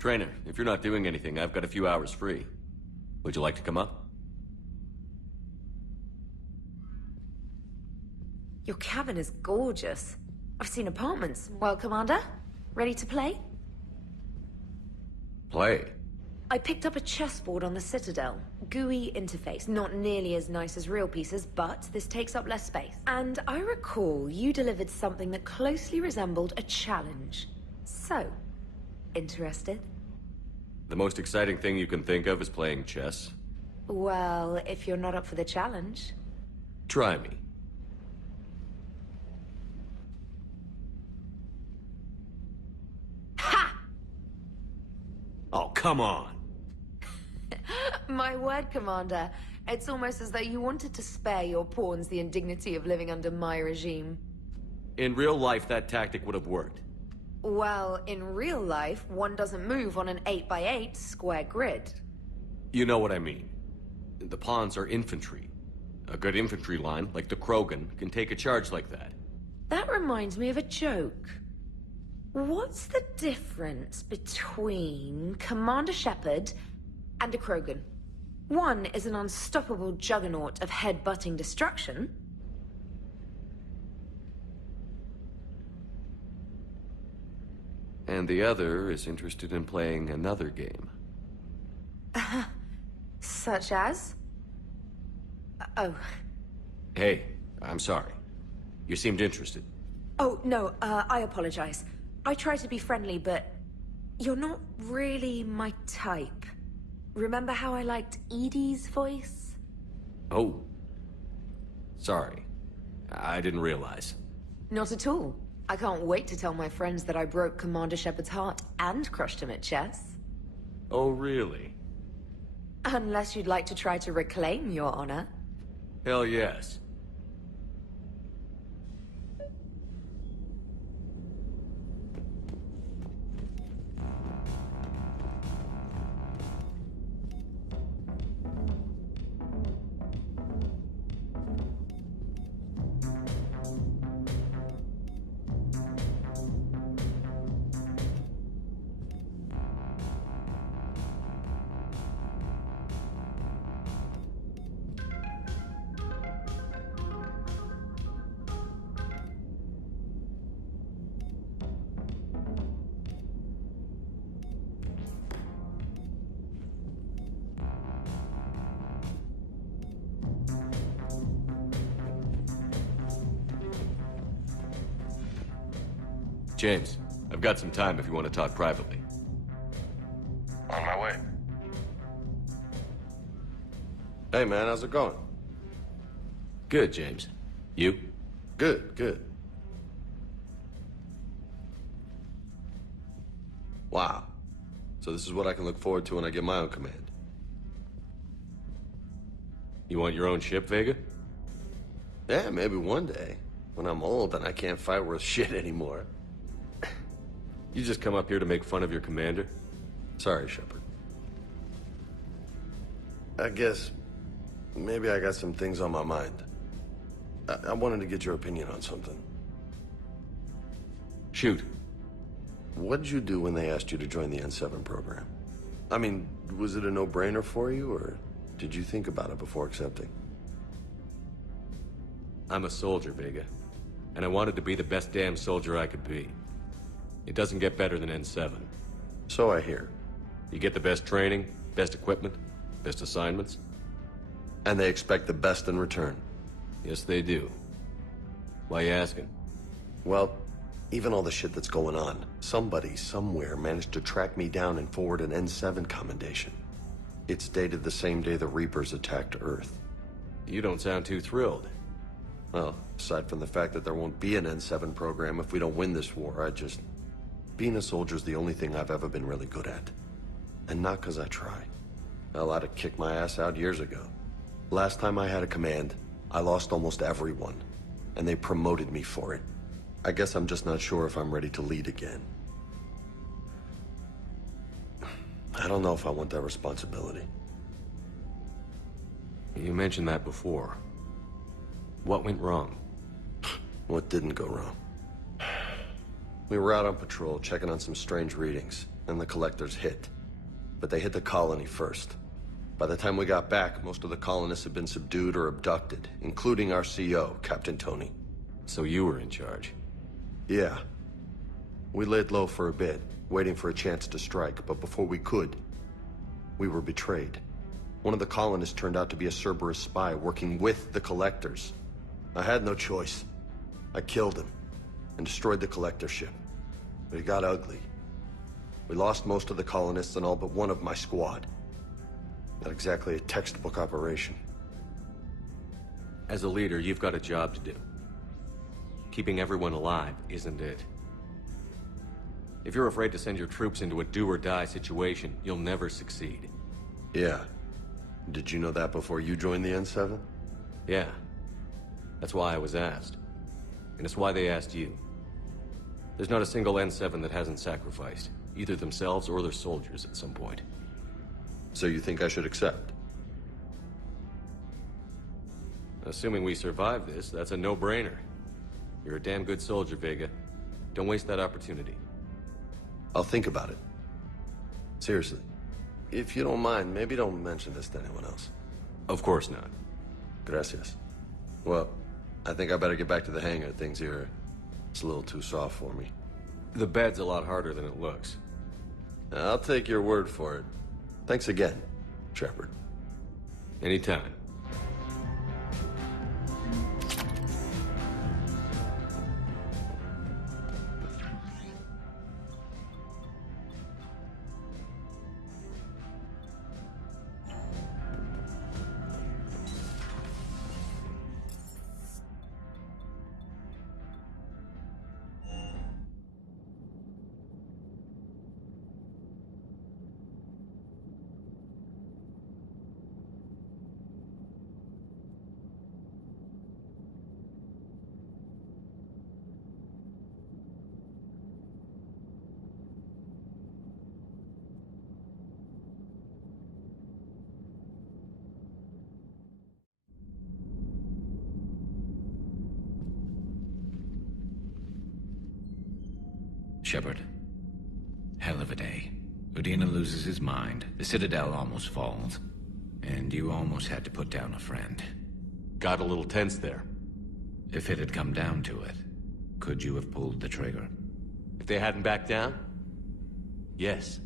Trainer, if you're not doing anything, I've got a few hours free. Would you like to come up? Your cabin is gorgeous. I've seen apartments. Well, Commander, ready to play? Play? I picked up a chessboard on the Citadel. GUI interface, not nearly as nice as real pieces, but this takes up less space. And I recall you delivered something that closely resembled a challenge. So, interested? The most exciting thing you can think of is playing chess? Well, if you're not up for the challenge. Try me. Ha! Oh, come on! My word, Commander. It's almost as though you wanted to spare your pawns the indignity of living under my regime. In real life, that tactic would have worked. Well, in real life, one doesn't move on an 8x8 square grid. You know what I mean. The pawns are infantry. A good infantry line, like the Krogan, can take a charge like that. That reminds me of a joke. What's the difference between Commander Shepard and a Krogan? One is an unstoppable juggernaut of head-butting destruction. And the other is interested in playing another game. Such as? Oh. Hey, I'm sorry. You seemed interested. Oh, no, I apologize. I try to be friendly, but you're not really my type. Remember how I liked Edie's voice? Oh. Sorry. I didn't realize. Not at all. I can't wait to tell my friends that I broke Commander Shepard's heart and crushed him at chess. Oh, really? Unless you'd like to try to reclaim your honor. Hell yes. James, I've got some time if you want to talk privately. On my way. Hey, man, how's it going? Good, James. You? Good, good. Wow. So this is what I can look forward to when I get my own command. You want your own ship, Vega? Yeah, maybe one day. When I'm old and I can't fight worth shit anymore. You just come up here to make fun of your commander? Sorry, Shepard. I guess maybe I got some things on my mind. I wanted to get your opinion on something. Shoot. What'd you do when they asked you to join the N7 program? I mean, was it a no-brainer for you, or did you think about it before accepting? I'm a soldier, Vega. And I wanted to be the best damn soldier I could be. It doesn't get better than N7. So I hear. You get the best training, best equipment, best assignments. And they expect the best in return. Yes, they do. Why you asking? Well, even all the shit that's going on, somebody somewhere managed to track me down and forward an N7 commendation. It's dated the same day the Reapers attacked Earth. You don't sound too thrilled. Well, aside from the fact that there won't be an N7 program if we don't win this war, being a soldier's the only thing I've ever been really good at. And not because I try. Hell, I'd have kicked my ass out years ago. Last time I had a command, I lost almost everyone. And they promoted me for it. I guess I'm just not sure if I'm ready to lead again. I don't know if I want that responsibility. You mentioned that before. What went wrong? What didn't go wrong? We were out on patrol, checking on some strange readings, and the collectors hit. But they hit the colony first. By the time we got back, most of the colonists had been subdued or abducted, including our CO, Captain Tony. So you were in charge? Yeah. We laid low for a bit, waiting for a chance to strike, but before we could, we were betrayed. One of the colonists turned out to be a Cerberus spy working with the collectors. I had no choice. I killed him and destroyed the collector ship. But it got ugly. We lost most of the colonists and all but one of my squad. Not exactly a textbook operation. As a leader, you've got a job to do. Keeping everyone alive isn't it. If you're afraid to send your troops into a do-or-die situation, you'll never succeed. Yeah. Did you know that before you joined the N7? Yeah. That's why I was asked. And it's why they asked you. There's not a single N7 that hasn't sacrificed, either themselves or their soldiers at some point. So you think I should accept? Assuming we survive this, that's a no-brainer. You're a damn good soldier, Vega. Don't waste that opportunity. I'll think about it. Seriously. If you don't mind, maybe don't mention this to anyone else. Of course not. Gracias. Well, I think I better get back to the hangar. Things here, it's a little too soft for me. The bed's a lot harder than it looks. I'll take your word for it. Thanks again. Shepard. Anytime. Shepard. Hell of a day. Udina loses his mind, the Citadel almost falls, and you almost had to put down a friend. Got a little tense there. If it had come down to it, could you have pulled the trigger? If they hadn't backed down? Yes.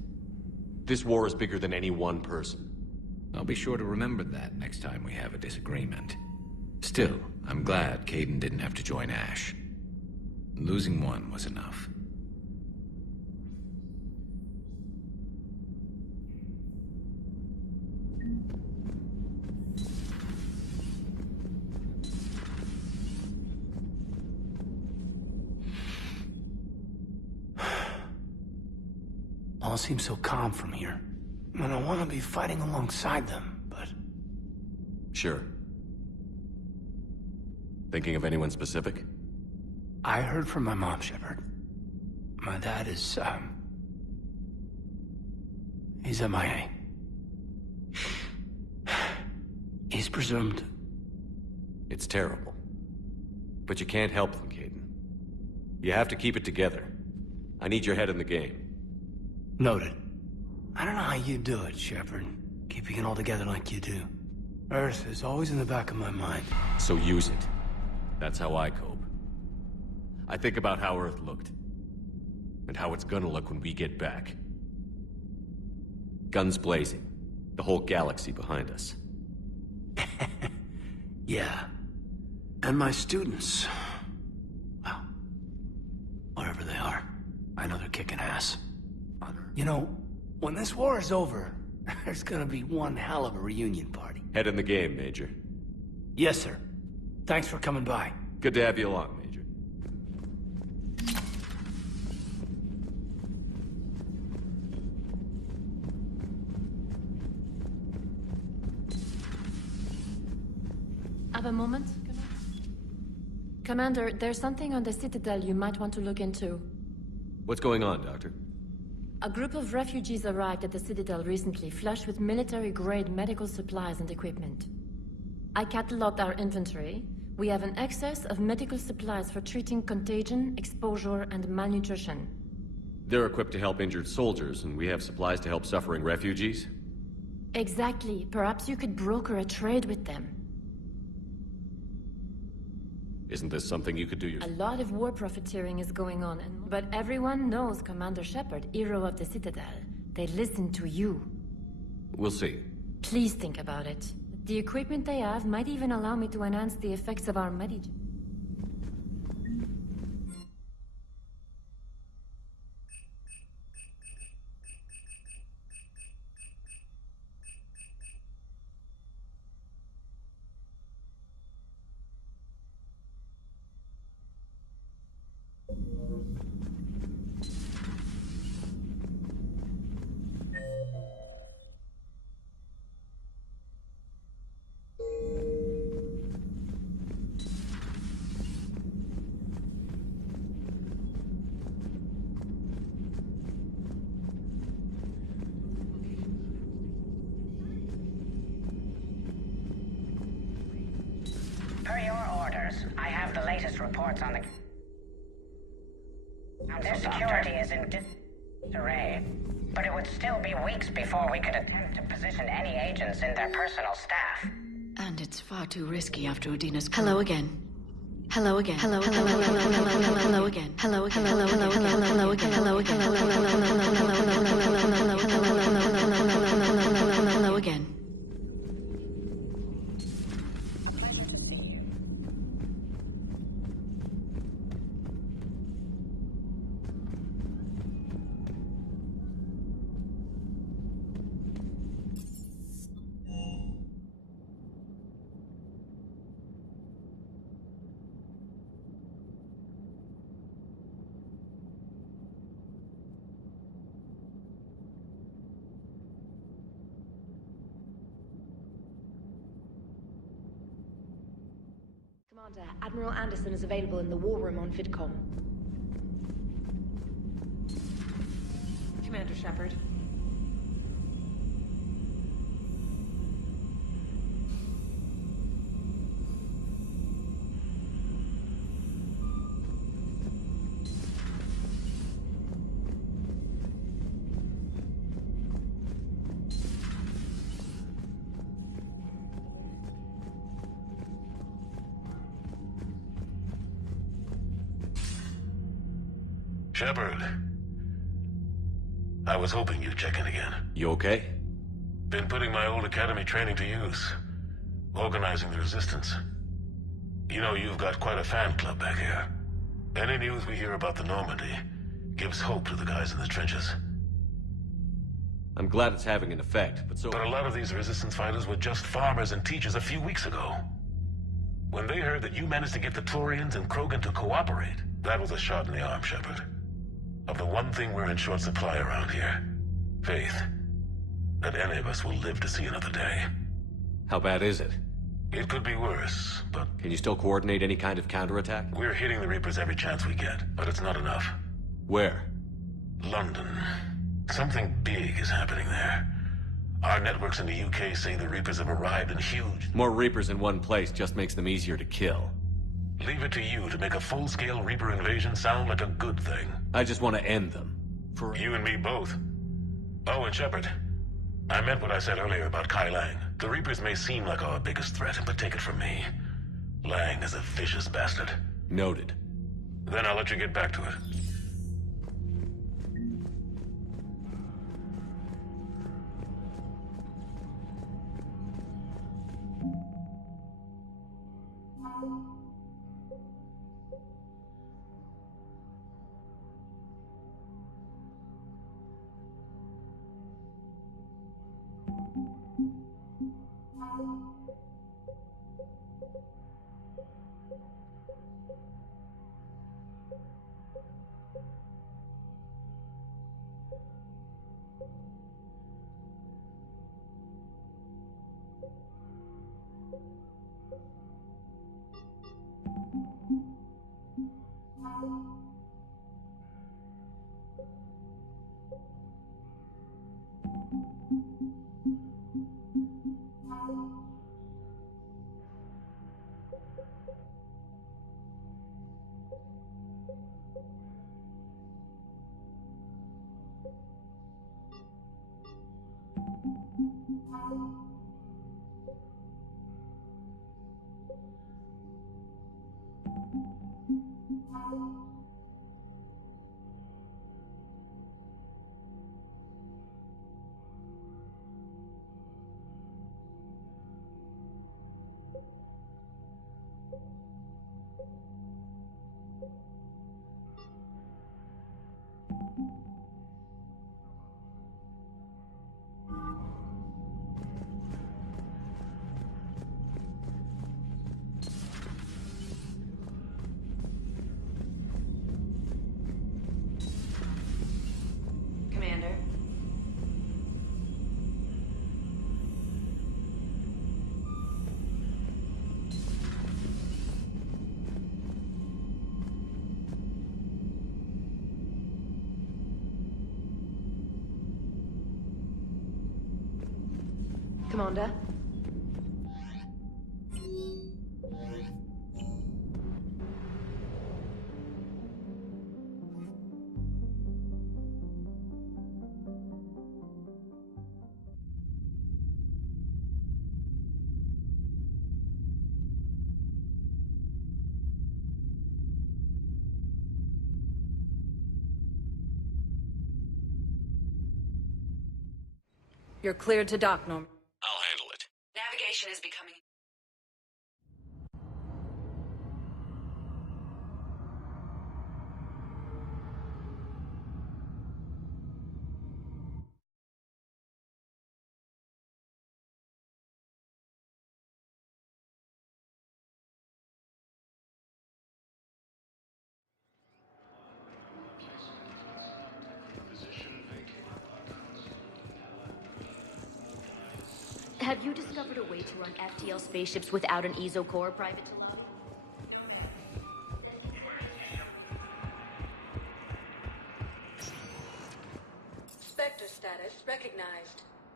This war is bigger than any one person. I'll be sure to remember that next time we have a disagreement. Still, I'm glad Kaidan didn't have to join Ash. Losing one was enough. All seems so calm from here. And I want to be fighting alongside them, but... Sure. Thinking of anyone specific? I heard from my mom, Shepard. My dad is, he's MIA. He's presumed... It's terrible. But you can't help them, Kaidan. You have to keep it together. I need your head in the game. Noted. I don't know how you do it, Shepard. Keeping it all together like you do. Earth is always in the back of my mind. So use it. That's how I cope. I think about how Earth looked. And how it's gonna look when we get back. Guns blazing. The whole galaxy behind us. Yeah. And my students. Well, wherever they are, I know they're kicking ass. You know, when this war is over, there's gonna be one hell of a reunion party. Head in the game, Major. Yes, sir. Thanks for coming by. Good to have you along, Major. Have a moment, Commander, there's something on the Citadel you might want to look into. What's going on, Doctor? A group of refugees arrived at the Citadel recently, flushed with military-grade medical supplies and equipment. I cataloged our inventory. We have an excess of medical supplies for treating contagion, exposure, and malnutrition. They're equipped to help injured soldiers, and we have supplies to help suffering refugees? Exactly. Perhaps you could broker a trade with them. Isn't this something you could do A lot of war profiteering is going on, but everyone knows Commander Shepard, hero of the Citadel. They listen to you. We'll see. Please think about it. The equipment they have might even allow me to enhance the effects of our medic. Per your orders, I have the latest reports on the... Their security is in disarray, but it would still be weeks before we could attempt to position any agents in their personal staff. And it's far too risky after Udina's... Hello again. Hello again. Hello again. Hello again. Hello again. Hello again. Hello again. Hello again. Hello again. Hello again. Commander, Admiral Anderson is available in the war room on VidCom. Commander Shepard. Shepard. I was hoping you'd check in again. You okay? Been putting my old academy training to use. Organizing the resistance. You know, you've got quite a fan club back here. Any news we hear about the Normandy gives hope to the guys in the trenches. I'm glad it's having an effect, but a lot of these resistance fighters were just farmers and teachers a few weeks ago. When they heard that you managed to get the Turians and Krogan to cooperate, that was a shot in the arm, Shepard. Of the one thing we're in short supply around here, faith. That any of us will live to see another day. How bad is it? It could be worse, but... Can you still coordinate any kind of counterattack? We're hitting the Reapers every chance we get, but it's not enough. Where? London. Something big is happening there. Our networks in the UK say the Reapers have arrived in huge... More Reapers in one place just makes them easier to kill. Leave it to you to make a full-scale Reaper invasion sound like a good thing. I just want to end them. For you and me both. Oh, and Shepard. I meant what I said earlier about Kai Lang. The Reapers may seem like our biggest threat, but take it from me. Lang is a vicious bastard. Noted. Then I'll let you get back to it. Commander. Commander. You're cleared to dock, Norm. I'll handle it. Navigation is becoming... Have you discovered a way to run FTL spaceships without an ESO core, Private Love?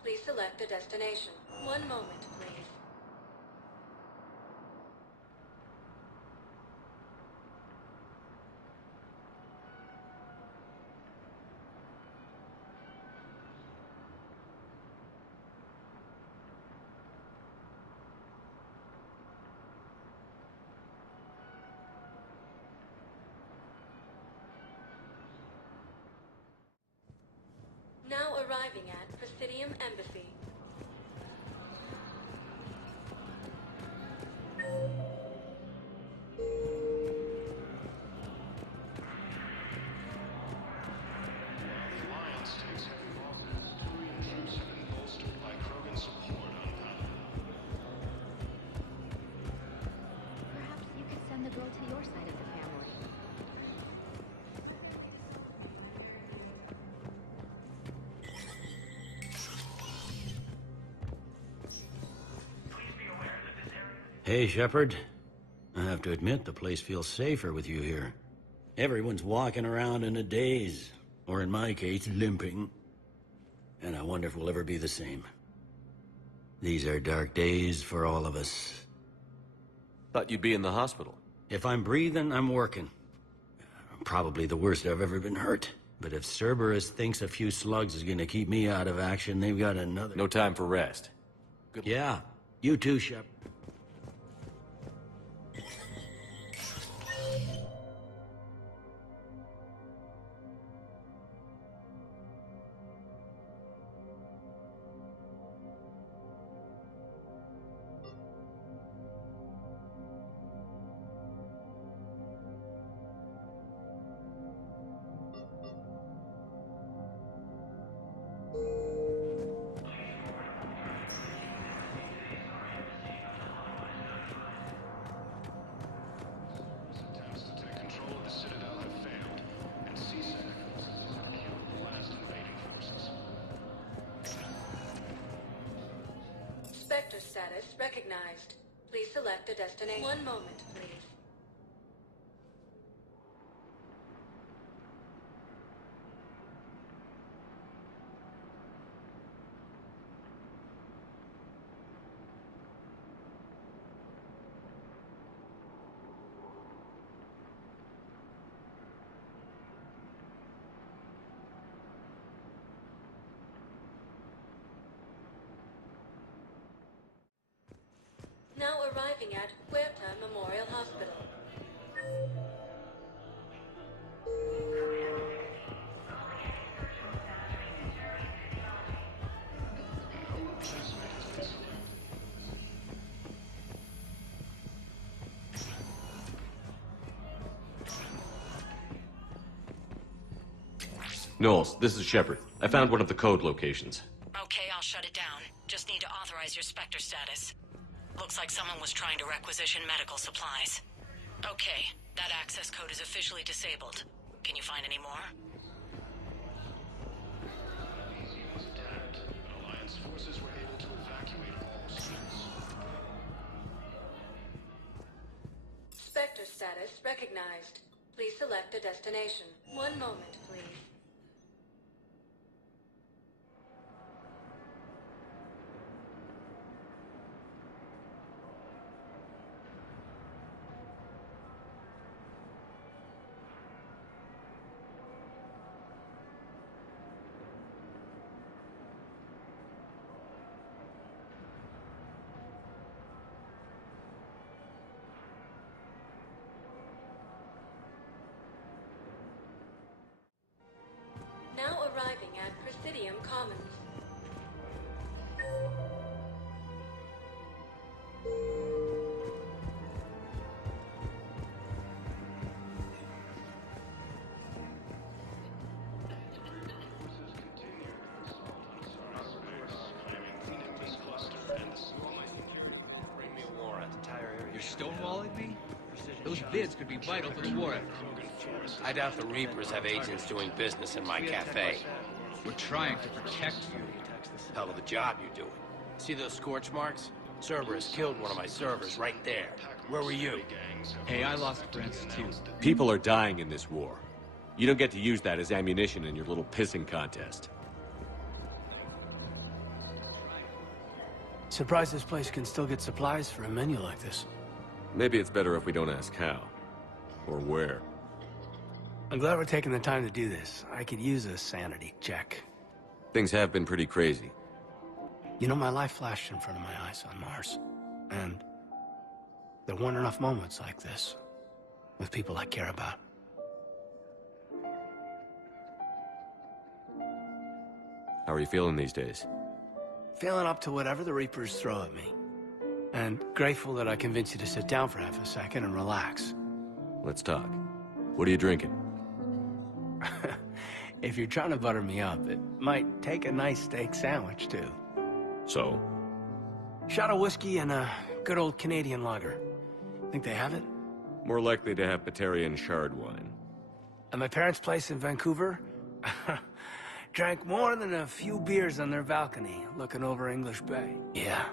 Please select a destination. One moment, please. Now arriving at Presidium Embassy. Perhaps you could send the girl to your side of the family. Hey, Shepard. I have to admit, the place feels safer with you here. Everyone's walking around in a daze, or in my case, limping. And I wonder if we'll ever be the same. These are dark days for all of us. Thought you'd be in the hospital. If I'm breathing, I'm working. Probably the worst I've ever been hurt. But if Cerberus thinks a few slugs is gonna keep me out of action, they've got another... No time for rest. Yeah, you too, Shep. Attempts to take control of the Citadel have failed, and CSEC have killed the last invading forces. Spectre status recognized. Please select a destination. One moment, please. Now arriving at Huerta Memorial Hospital. Knowles, this is Shepard. I found one of the code locations. Okay, I'll shut it down. Just need to authorize your Spectre status. Looks like someone was trying to requisition medical supplies. Okay, that access code is officially disabled. Can you find any more? Easy was attacked, but Alliance forces were able to evacuate all students. Spectre status recognized. Please select a destination. One moment, please. Now arriving at Presidium Common. You're stonewalling me? Those bids could be vital for the war effort. I doubt the Reapers have agents doing business in my cafe. We're trying to protect you. Hell of a job you're doing. See those scorch marks? Cerberus killed one of my servers right there. Where were you? Hey, I lost friends too. People are dying in this war. You don't get to use that as ammunition in your little pissing contest. Surprised this place can still get supplies for a menu like this. Maybe it's better if we don't ask how. Or where. I'm glad we're taking the time to do this. I could use a sanity check. Things have been pretty crazy. You know, my life flashed in front of my eyes on Mars. And there weren't enough moments like this with people I care about. How are you feeling these days? Feeling up to whatever the Reapers throw at me. And grateful that I convinced you to sit down for half a second and relax. Let's talk. What are you drinking? If you're trying to butter me up, it might take a nice steak sandwich, too. So? Shot of whiskey and a good old Canadian lager. Think they have it? More likely to have Batarian shard wine. At my parents' place in Vancouver, drank more than a few beers on their balcony, looking over English Bay. Yeah.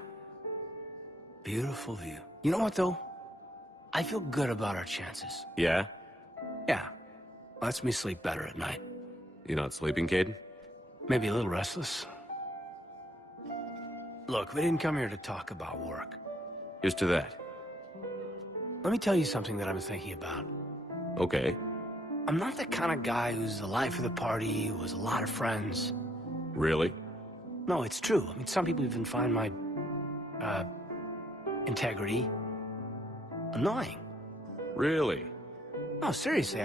Beautiful view. You know what, though? I feel good about our chances. Yeah? Yeah. Lets me sleep better at night. You not sleeping, Caden? Maybe a little restless. Look, we didn't come here to talk about work. Here's to that. Let me tell you something that I've been thinking about. Okay. I'm not the kind of guy who's the life of the party, who has a lot of friends. Really? No, it's true. I mean, some people even find my, integrity annoying. Really? No, seriously,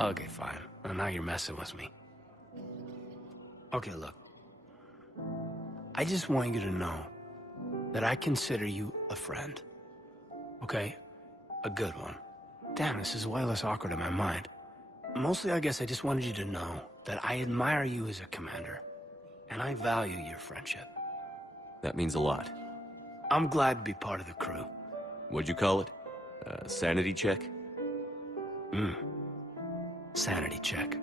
Okay, fine. Well, now you're messing with me. Okay, look. I just want you to know that I consider you a friend. Okay? A good one. Damn, this is way less awkward in my mind. Mostly, I guess I just wanted you to know that I admire you as a commander, and I value your friendship. That means a lot. I'm glad to be part of the crew. What'd you call it? Sanity check? Sanity check.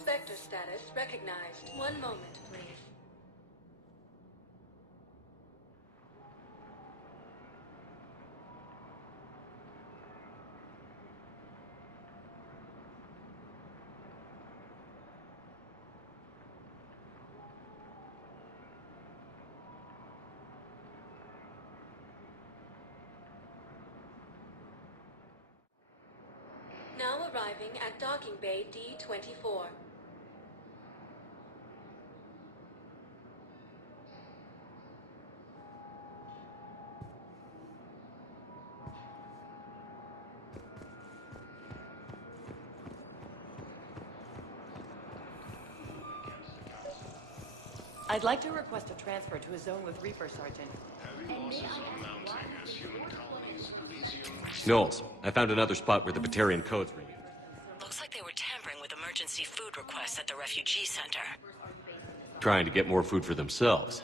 Spectre status recognized. One moment, please. Now arriving at docking bay D-24. I'd like to request a transfer to a zone with Reaper, Sergeant. Knowles, I found another spot where the Batarian code's ringing. Looks like they were tampering with emergency food requests at the refugee center. Trying to get more food for themselves.